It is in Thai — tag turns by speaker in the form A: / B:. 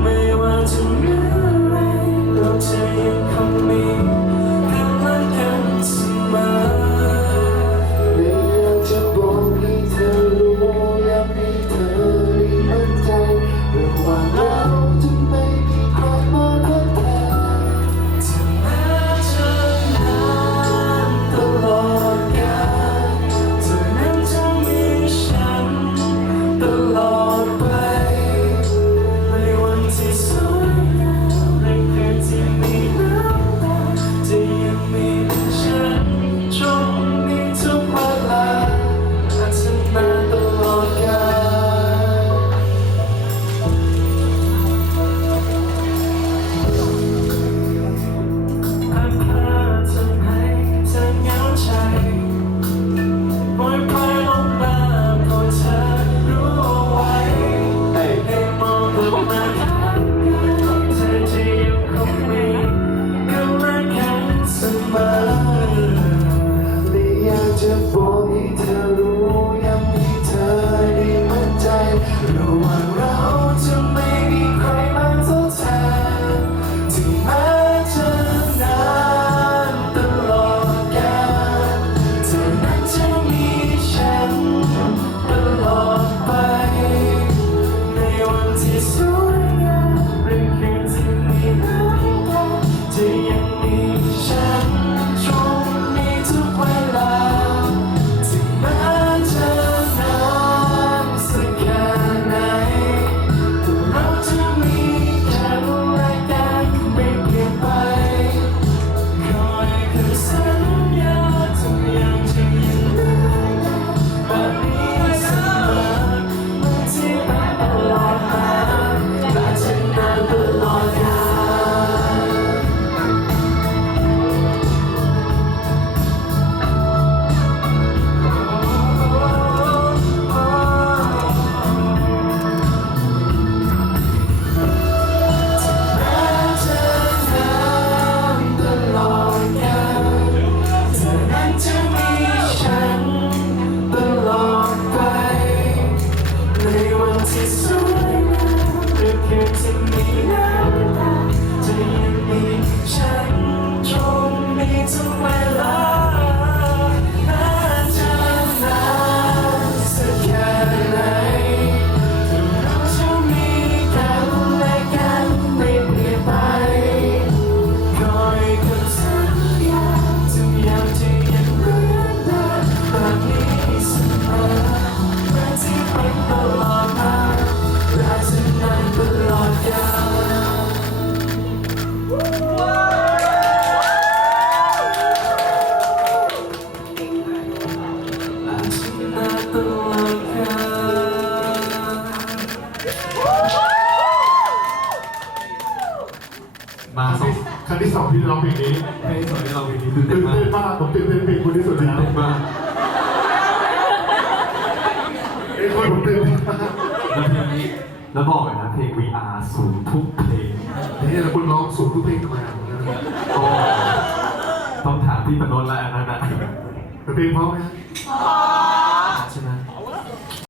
A: ไม่ว่าจะเห
B: นื่
A: อยเราจะ the Lord. my มาสิครั้งที่สองที่ร้องเพลงนี้เพล
C: ง
D: ที่สองที่ร้องเพลงนี้
C: ตื่นเต้นมาก
D: ผมตื่นเต้นเพลงคุณที่สุด
C: ตื่นเต้นมาก
D: เอ้คนผมตื่นเต้นมาก
C: แล้วเพลงนี้แล้วบอกเลยนะเพลง VR สูงทุกเพลง
D: นี่แหละคุณร้องสูงทุกเพลงทำไมอะ
C: โต้องถามพี่ปนนท์และอันนั้นนะ
D: เป็นเพลงพร้อมไหมพร้อม
C: ใช่ไหม